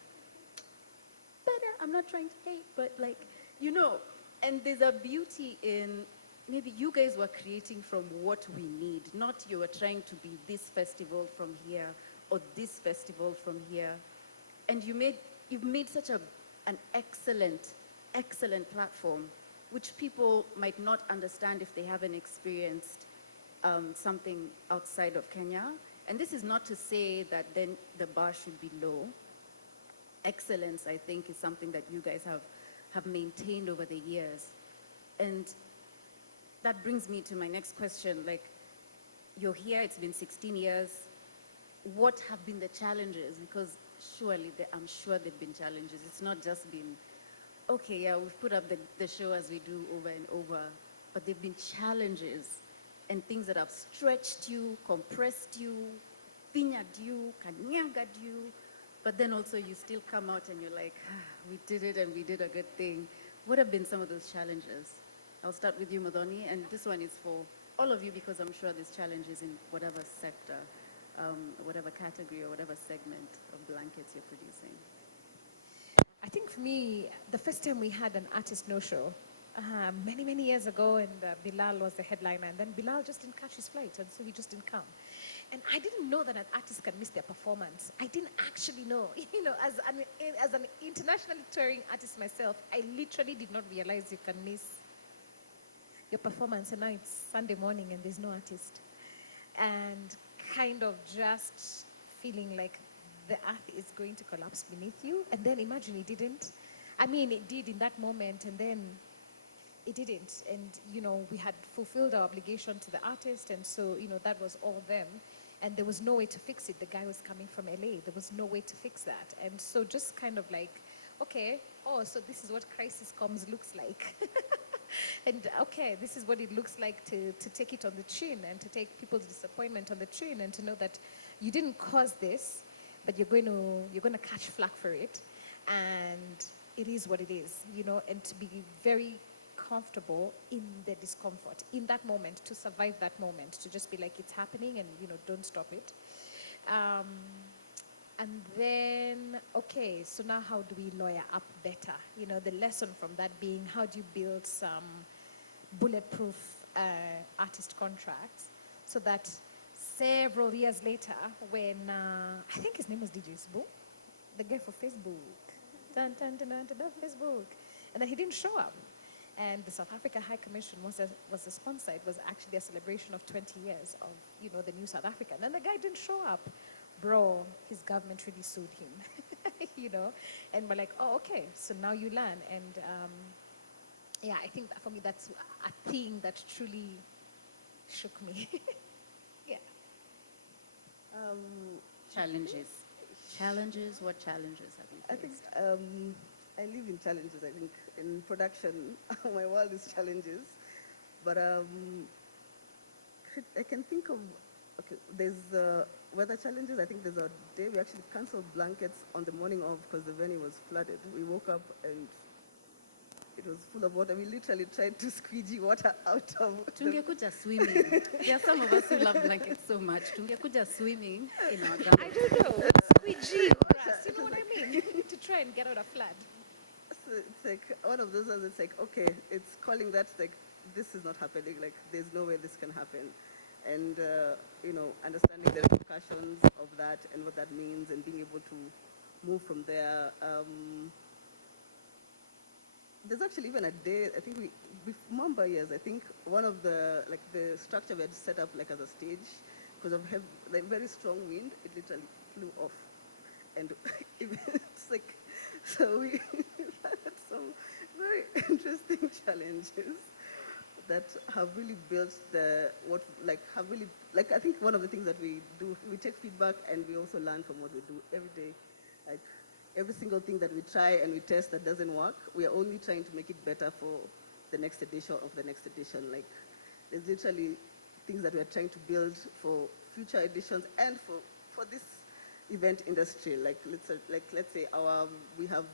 better. I'm not trying to hate, but like, you know, and there's a beauty in maybe you guys were creating from what we need, not you were trying to be this festival from here or this festival from here. And you've made such an excellent platform, which people might not understand if they haven't experienced something outside of Kenya. And this is not to say that then the bar should be low. Excellence, I think, is something that you guys have maintained over the years. And that brings me to my next question. Like, you're here, it's been 16 years. What have been the challenges? Because surely, I'm sure there have been challenges. It's not just been, okay, yeah, we've put up the show as we do over and over, but there have been challenges and things that have stretched you, compressed you, fingered you, kanyagad you, but then also you still come out and you're like, we did it and we did a good thing. What have been some of those challenges? I'll start with you, Modoni, and this one is for all of you because I'm sure there's challenges in whatever sector, whatever category or whatever segment of blankets you're producing. I think for me, the first time we had an artist no-show, many, many years ago, and Bilal was the headliner, and then Bilal just didn't catch his flight, and so he just didn't come. And I didn't know that an artist can miss their performance. I didn't actually know. As an internationally touring artist myself, I literally did not realize you can miss your performance, and now it's Sunday morning and there's no artist. And kind of just feeling like the earth is going to collapse beneath you. And then imagine it didn't. I mean, it did in that moment, and then it didn't. And, we had fulfilled our obligation to the artist, and so, that was all them. And there was no way to fix it. The guy was coming from LA. There was no way to fix that. And so just kind of like, okay, so this is what crisis comms looks like. And okay, this is what it looks like to take it on the chin and to take people's disappointment on the chin and to know that you didn't cause this, but you're going to catch flack for it, and it is what it is, and to be very comfortable in the discomfort in that moment, to survive that moment, to just be like, it's happening, and don't stop it. And then, okay, so now how do we lawyer up better? The lesson from that being, how do you build some bulletproof artist contracts so that several years later, when, I think his name was DJ Sbo, the guy for Facebook, Facebook, and then he didn't show up. And the South Africa High Commission was the sponsor. It was actually a celebration of 20 years of, the new South Africa. And then the guy didn't show up. Bro, his government really sued him, And we're like, oh, okay, so now you learn. And I think that for me, that's a thing that truly shook me. Yeah. Challenges. Challenges? What challenges have you faced? I think I live in challenges. I think in production, my world is challenges. But I can think of, there's weather challenges. I think there's a day we actually canceled blankets on the morning of because the venue was flooded. We woke up and it was full of water. We literally tried to squeegee water out of Tungekuja swimming. There are some of us who love blankets so much. Tungekuja swimming in our garden. I don't know. Squeegee grass. You know what I mean? To try and get out of flood. So it's like one of those ones. It's like, okay, it's calling that like this is not happening. Like there's no way this can happen, and understanding the repercussions of that and what that means, and being able to move from there. There's actually even a day, I think we remember years, I think one of the structure we had set up like as a stage, because of very strong wind, it literally flew off. And it's like, so we had some very interesting challenges that have really built I think one of the things that we do, we take feedback and we also learn from what we do every day. Like, every single thing that we try and we test that doesn't work, we are only trying to make it better for the next edition of the next edition. Like, there's literally things that we are trying to build for future editions and for this event industry. Like, let's say we have,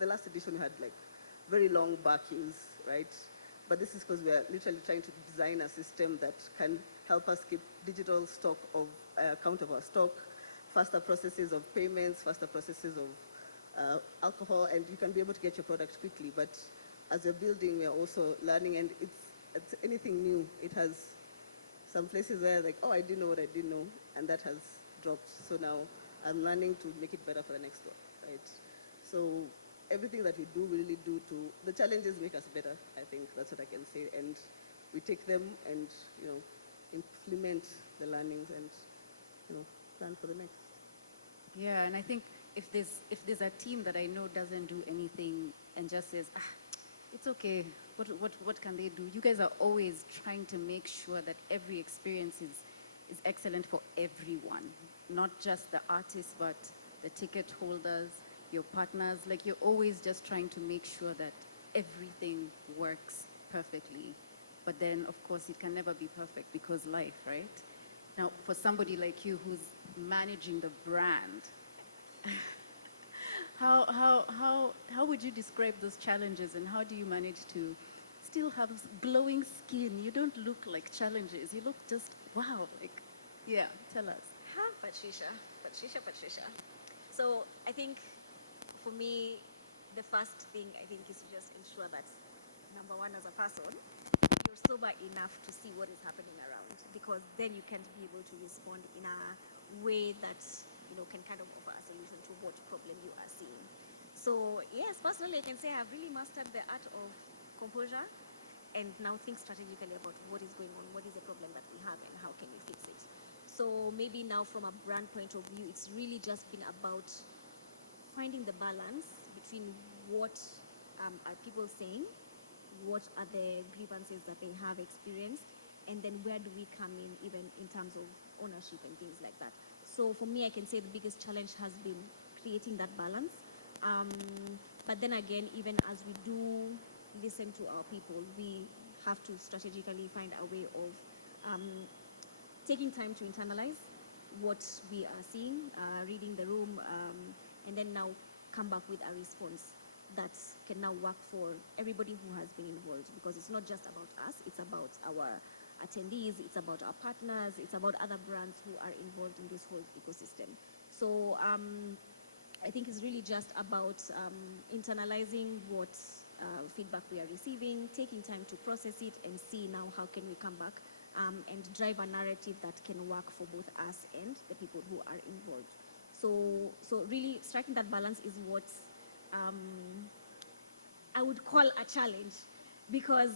the last edition we had like very long bar queues, right? But this is because we are literally trying to design a system that can help us keep digital stock of count of our stock, faster processes of payments, faster processes of alcohol, and you can be able to get your product quickly. But as you're building, we're also learning, and it's anything new. It has some places where like, oh, I didn't know what I didn't know, and that has dropped. So now I'm learning to make it better for the next one, right? So everything that we do, we really do to, the challenges make us better, I think that's what I can say. And we take them and, implement the learnings and, plan for the next. Yeah, and I think if there's a team that I know doesn't do anything and just says, it's okay, what can they do? You guys are always trying to make sure that every experience is excellent for everyone, not just the artists, but the ticket holders, your partners. Like, you're always just trying to make sure that everything works perfectly. But then, of course, it can never be perfect because life, right? Now, for somebody like you who's managing the brand, how would you describe those challenges, and how do you manage to still have glowing skin? You don't look like challenges. You look just, wow, like, yeah, tell us. Huh, Patricia. So I think for me, the first thing I think is to just ensure that, number one, as a person, you're sober enough to see what is happening around, because then you can be able to respond in a way that, you know, can kind of offer a solution to what problem you are seeing. So yes, personally, I can say I've really mastered the art of composure, and now think strategically about what is going on, what is the problem that we have, and how can we fix it. So maybe now from a brand point of view, it's really just been about finding the balance between what are people saying, what are the grievances that they have experienced, and then where do we come in, even in terms of ownership and things like that. So for me, I can say the biggest challenge has been creating that balance. But then again, even as we do listen to our people, we have to strategically find a way of taking time to internalize what we are seeing, reading the room, and then now come back with a response that can now work for everybody who has been involved, because it's not just about us, it's about our attendees, it's about our partners, it's about other brands who are involved in this whole ecosystem. So I think it's really just about internalizing what feedback we are receiving, taking time to process it, and see now how can we come back and drive a narrative that can work for both us and the people who are involved. So really striking that balance is what I would call a challenge, because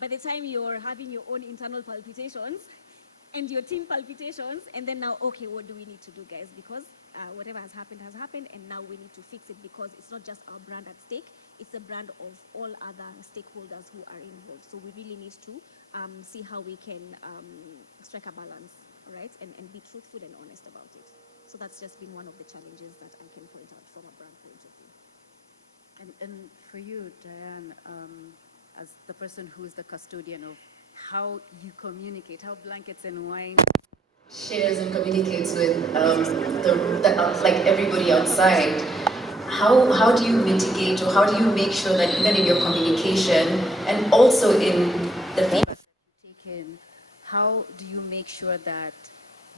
by the time you're having your own internal palpitations and your team palpitations, and then now, okay, what do we need to do, guys? Because whatever has happened, and now we need to fix it, because it's not just our brand at stake, it's the brand of all other stakeholders who are involved. So we really need to see how we can strike a balance, all right, and be truthful and honest about it. So that's just been one of the challenges that I can point out from a brand point of view. And for you, Diane, as the person who is the custodian of how you communicate, how Blankets and Wine shares and communicates with like everybody outside, how do you mitigate, or how do you make sure that even in your communication and also in the feedback you take in, how do you make sure that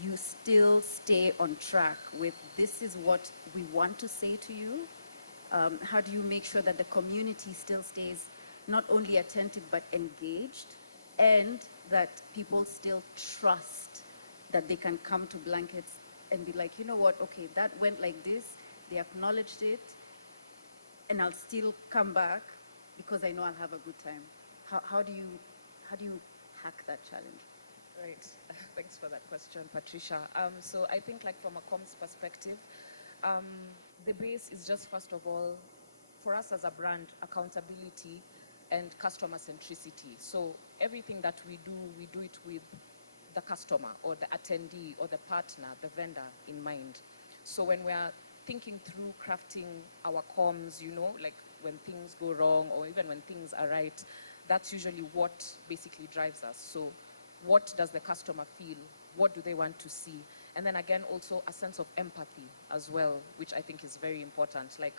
you still stay on track with this is what we want to say to you? How do you make sure that the community still stays not only attentive but engaged, and that people still trust that they can come to Blankets and be like, you know what, okay, that went like this, they acknowledged it, and I'll still come back because I know I'll have a good time. How do you hack that challenge? Right. Thanks for that question, Patricia. So I think, like, from a comms perspective, the base is just, first of all, for us as a brand, accountability and customer centricity. So everything that we do it with the customer or the attendee or the partner, the vendor in mind. So when we are thinking through crafting our comms, you know, like when things go wrong or even when things are right, that's usually what basically drives us. So what does the customer feel? What do they want to see? And then again, also a sense of empathy as well, which I think is very important. Like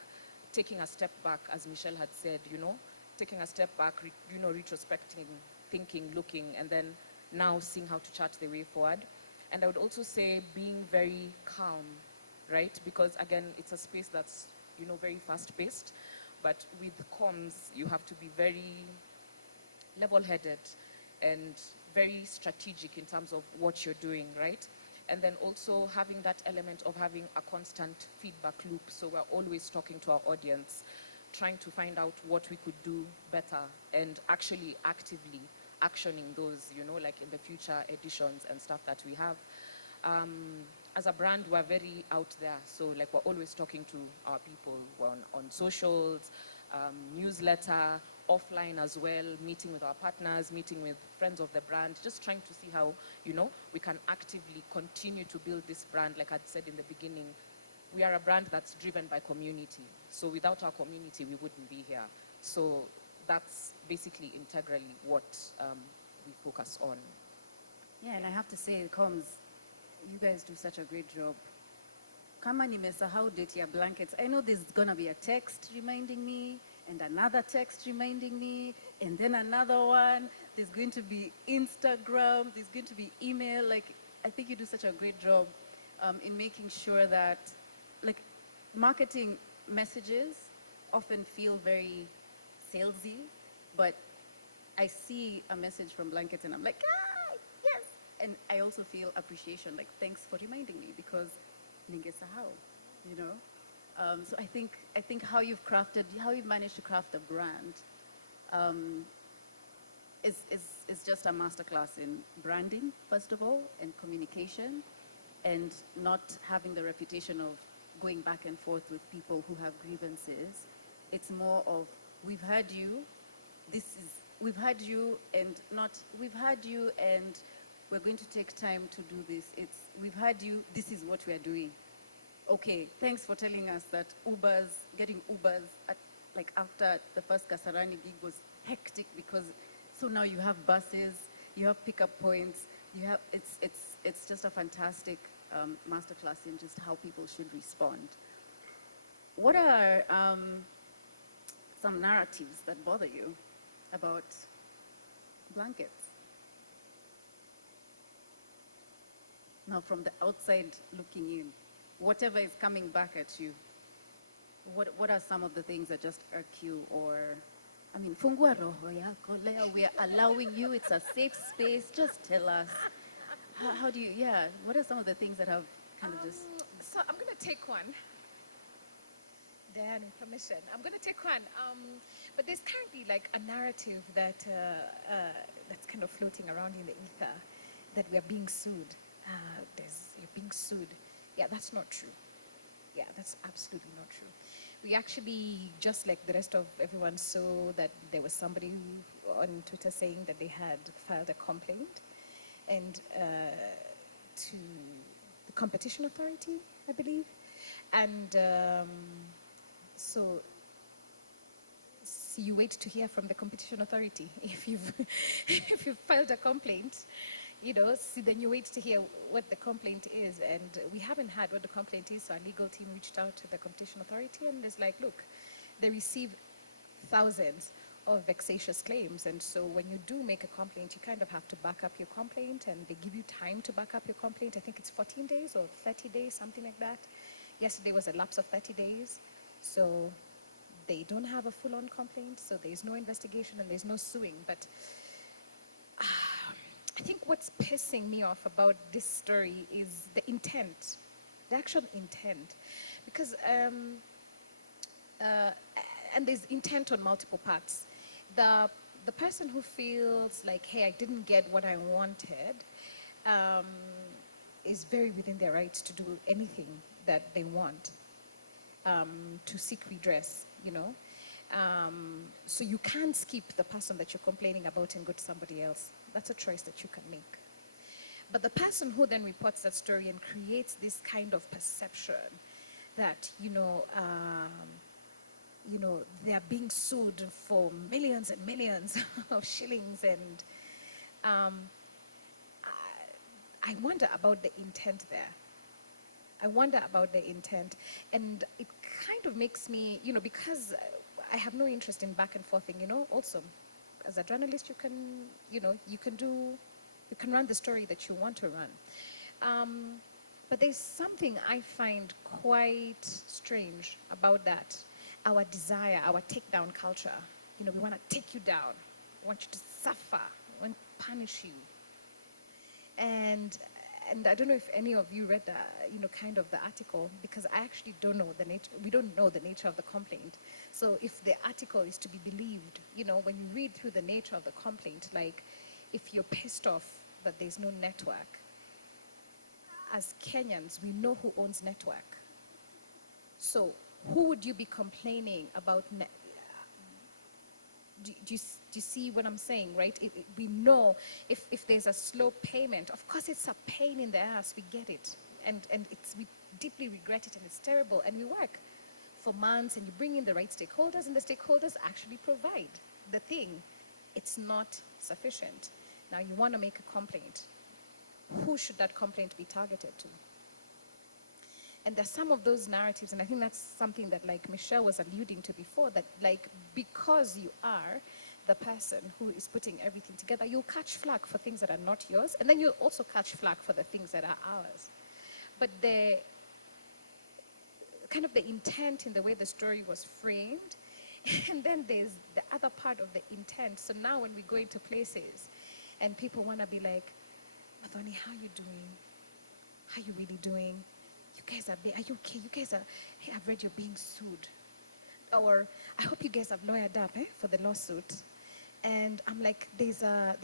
taking a step back, as Michelle had said, you know, taking a step back, retrospecting, thinking, looking, and then now seeing how to chart the way forward. And I would also say being very calm, right? Because again, it's a space that's, you know, very fast-paced. But with comms, you have to be very level-headed and very strategic in terms of what you're doing, right? And then also having that element of having a constant feedback loop. So we're always talking to our audience, trying to find out what we could do better, and actually actively actioning those, you know, like in the future editions and stuff that we have. as a brand, we're very out there. So like we're always talking to our people. We're on socials, newsletter, offline as well, meeting with our partners, meeting with friends of the brand, just trying to see how, we can actively continue to build this brand. Like I said in the beginning, we are a brand that's driven by community. So without our community, we wouldn't be here. So that's basically integrally what we focus on. Yeah, and I have to say, Coms, you guys do such a great job. Kama nimesahau date ya blankets, I know there's gonna be a text reminding me, and another text reminding me, and then another one. There's going to be Instagram, there's going to be email. Like, I think you do such a great job in making sure that, like, marketing messages often feel very salesy, but I see a message from Blankets and I'm like, yes! And I also feel appreciation, like, thanks for reminding me, because ningesahau, So I think how you've managed to craft a brand is just a masterclass in branding, first of all, and communication, and not having the reputation of going back and forth with people who have grievances. It's more of, we've heard you, we've heard you and we're going to take time to do this. We've heard you, this is what we're doing. Okay, thanks for telling us that getting Ubers after the first Kasarani gig was hectic, because so now you have buses, you have pickup points, it's just a fantastic masterclass in just how people should respond. What are some narratives that bother you about Blankets? Now, from the outside looking in, whatever is coming back at you, what are some of the things that just irk you? Or, fungua roho yako leo, we are allowing you, it's a safe space, just tell us. How do you, what are some of the things that have kind of just... So I'm going to take one. Dan, permission. I'm going to take one. But there's currently like a narrative that that's kind of floating around in the ether, that we're being sued. You're being sued. Yeah, that's not true. Yeah, that's absolutely not true. We actually, just like the rest of everyone, saw that there was somebody on Twitter saying that they had filed a complaint and to the Competition Authority, I believe. And so you wait to hear from the Competition Authority if you've filed a complaint. So then you wait to hear what the complaint is, and we haven't had what the complaint is, so our legal team reached out to the Competition Authority, and it's like, look, they receive thousands of vexatious claims, and so when you do make a complaint, you kind of have to back up your complaint, and they give you time to back up your complaint. I think it's 14 days or 30 days, something like that. Yesterday was a lapse of 30 days, so they don't have a full-on complaint, so there's no investigation and there's no suing, but I think what's pissing me off about this story is the intent, the actual intent. Because, and there's intent on multiple parts. The person who feels like, hey, I didn't get what I wanted, is very within their rights to do anything that they want, to seek redress, So you can't skip the person that you're complaining about and go to somebody else. That's a choice that you can make. But the person who then reports that story and creates this kind of perception that, they're being sued for millions and millions of shillings, and I wonder about the intent there. I wonder about the intent. And it kind of makes me, because I have no interest in back and forthing, also. As a journalist, you can run the story that you want to run. But there's something I find quite strange about that. Our desire, our takedown culture. We want to take you down. We want you to suffer. We want to punish you. And I don't know if any of you read kind of the article, because I actually don't know the nature. We don't know the nature of the complaint. So if the article is to be believed, when you read through the nature of the complaint, like if you're pissed off that there's no network, as Kenyans, we know who owns network. So who would you be complaining about? Do you see what I'm saying, right? We know if there's a slow payment, of course it's a pain in the ass, we get it. And we deeply regret it, and it's terrible. And we work for months, and you bring in the right stakeholders, and the stakeholders actually provide the thing. It's not sufficient. Now you want to make a complaint. Who should that complaint be targeted to? And there's some of those narratives, and I think that's something that like Michelle was alluding to before, that like because you are the person who is putting everything together, you'll catch flack for things that are not yours, and then you'll also catch flack for the things that are ours. But the kind of the intent in the way the story was framed, and then there's the other part of the intent. So now when we go into places and people want to be like, Mathoni, how you doing? How you really doing? You guys are you okay? You guys are, hey, I've read you're being sued. Or, I hope you guys have lawyered up for the lawsuit. And I'm like, there's a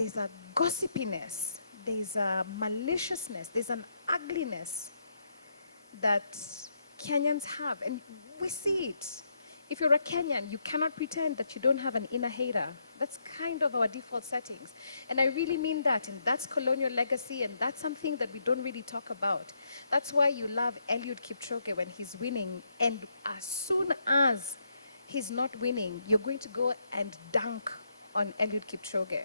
gossipiness, there's a maliciousness, there's an ugliness that Kenyans have, and we see it. If you're a Kenyan, you cannot pretend that you don't have an inner hater. That's kind of our default settings. And I really mean that, and that's colonial legacy, and that's something that we don't really talk about. That's why you love Eliud Kipchoge when he's winning, and as soon as he's not winning, you're going to go and dunk on Eliud Kipchoge,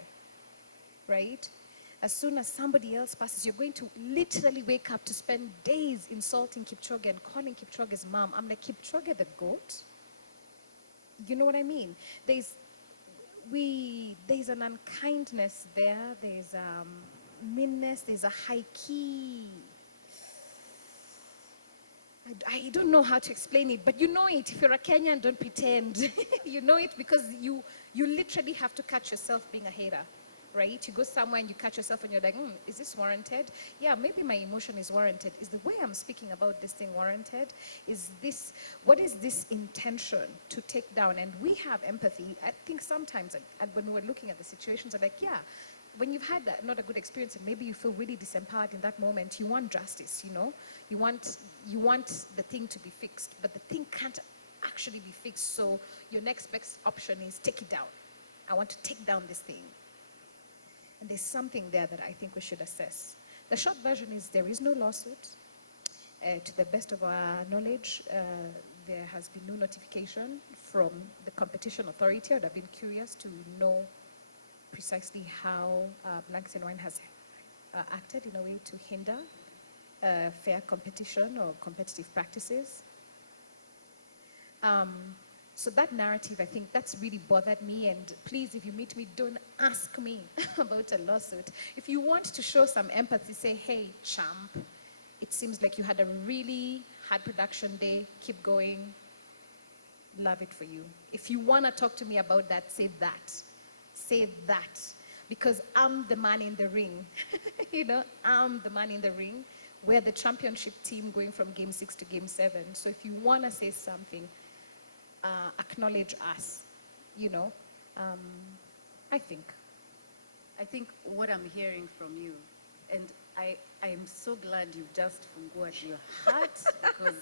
right? As soon as somebody else passes, you're going to literally wake up to spend days insulting Kipchoge and calling Kipchoge's mom. I'm like, Kipchoge the goat? You know what I mean? There's an unkindness there, there's meanness, there's a high key. I don't know how to explain it, but you know it. If you're a Kenyan, don't pretend. You know it because you literally have to catch yourself being a hater, right? You go somewhere and you catch yourself and you're like, is this warranted? Yeah, maybe my emotion is warranted. Is the way I'm speaking about this thing warranted? What is this intention to take down? And we have empathy. I think sometimes when we're looking at the situations, I'm like, yeah, when you've had not a good experience and maybe you feel really disempowered in that moment, you want justice, you know? You want the thing to be fixed, but the thing can't actually be fixed, so your next best option is take it down. I want to take down this thing. And there's something there that I think we should assess. The short version is there is no lawsuit. To the best of our knowledge, there has been no notification from the competition authority. I would have been curious to know precisely how Blankets and Wine has acted in a way to hinder fair competition or competitive practices. So that narrative, I think that's really bothered me, and please, if you meet me, don't ask me about a lawsuit. If you want to show some empathy, say, hey, champ, it seems like you had a really hard production day, keep going, love it for you. If you want to talk to me about that, say that, because I'm the man in the ring. You know, I'm the man in the ring. We're the championship team going from game 6 to game 7. So if you want to say something, acknowledge us, you know. I think what I'm hearing from you, and I am so glad you've just followed your heart, because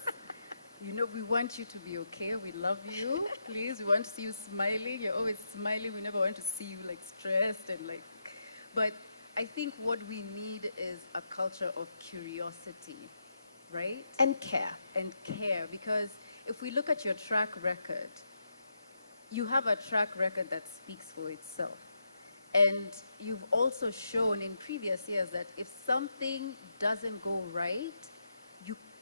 you know we want you to be okay. We love you. Please, we want to see you smiling. You're always smiling. We never want to see you like stressed and like. But I think what we need is a culture of curiosity, right? And care. And care, because if we look at your track record, you have a track record that speaks for itself. And you've also shown in previous years that if something doesn't go right,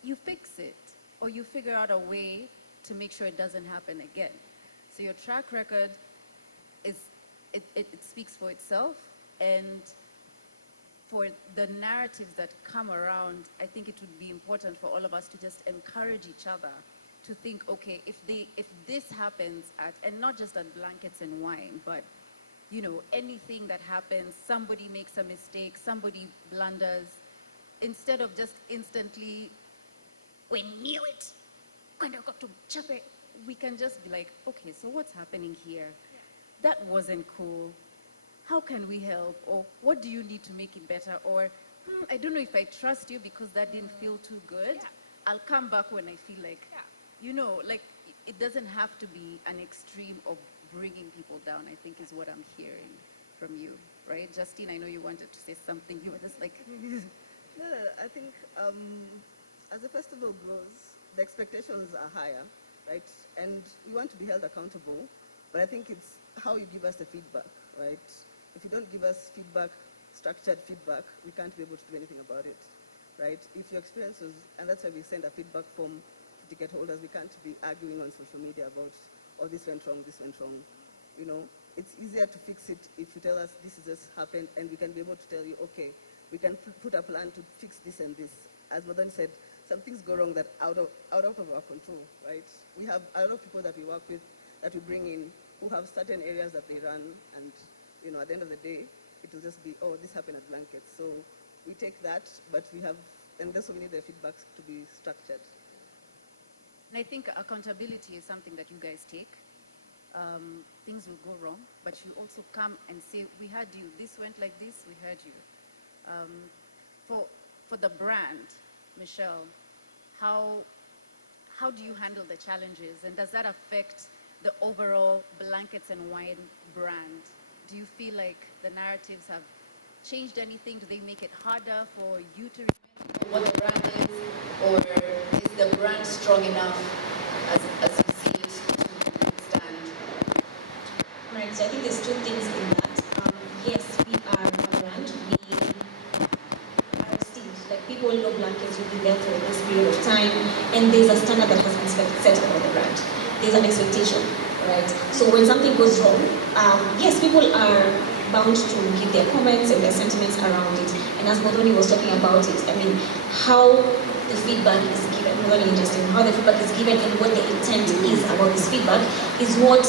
you fix it, or you figure out a way to make sure it doesn't happen again. So your track record it speaks for itself, and for the narratives that come around, I think it would be important for all of us to just encourage each other to think, okay, if this happens and not just at Blankets and Wine, but you know, anything that happens, somebody makes a mistake, somebody blunders, instead of just instantly, we knew it, when I got to Chape, we can just be like, okay, so what's happening here? That wasn't cool. How can we help? Or what do you need to make it better? Or I don't know if I trust you because that didn't feel too good. I'll come back when I feel like, like it doesn't have to be an extreme of bringing people down, I think is what I'm hearing from you, right? Justine, I know you wanted to say something. You were just like, No, I think as the festival grows, the expectations are higher, right? And we want to be held accountable, but I think it's how you give us the feedback, right? If you don't give us feedback, structured feedback, we can't be able to do anything about it, right? If your experiences, and that's why we send a feedback form to ticket holders, we can't be arguing on social media about, oh, this went wrong, you know? It's easier to fix it if you tell us this has just happened, and we can be able to tell you, okay, we can put a plan to fix this and this. As Madan said, some things go wrong that out of our control, right? We have a lot of people that we work with, that we bring in, who have certain areas that they run, and at the end of the day, it will just be, oh, this happened at Blankets. So we take that, but and that's why we need the feedback to be structured. and I think accountability is something that you guys take. Things will go wrong, but you also come and say, we heard you, this went like this, we heard you. For the brand, Michelle, how do you handle the challenges, and does that affect the overall Blankets and Wine brand? Do you feel like the narratives have changed anything? Do they make it harder for you to remember what the brand is, or is the brand strong enough as you see it to stand? Right, so I think there's two things in that. Yes, we are a brand. We are esteemed. Like, people know Blankets will be there for this period of time, and there's a standard that has been set about the brand. There's an expectation, right? So when something goes wrong, yes, people are bound to give their comments and their sentiments around it. And as Modoni was talking about it, I mean, how the feedback is given, really interesting, how the feedback is given and what the intent is about this feedback is what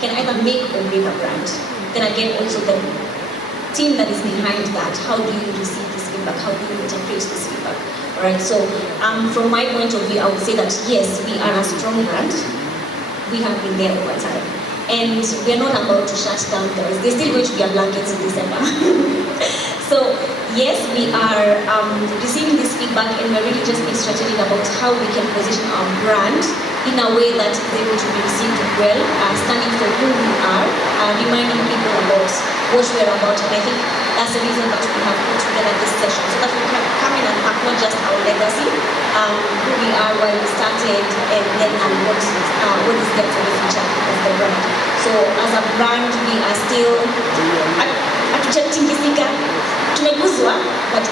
can either make or break a brand. Then again, also the team that is behind that, how do you receive this feedback? How do you interpret this feedback? All right, so from my point of view, I would say that yes, we are a strong brand. We have been there over time. And we're not about to shut down doors. There's still going to be a Blankets in December. So yes, we are receiving this feedback, and we're really just being strategic about how we can position our brand in a way that is able to be received well, standing for who we are, reminding people about what we're about. And I think that's the reason that we have put together this session, so that we can come in and acknowledge just our legacy, who we are, where we started, and then what is there for the future of the brand. So as a brand, we are still tumeguzwa, but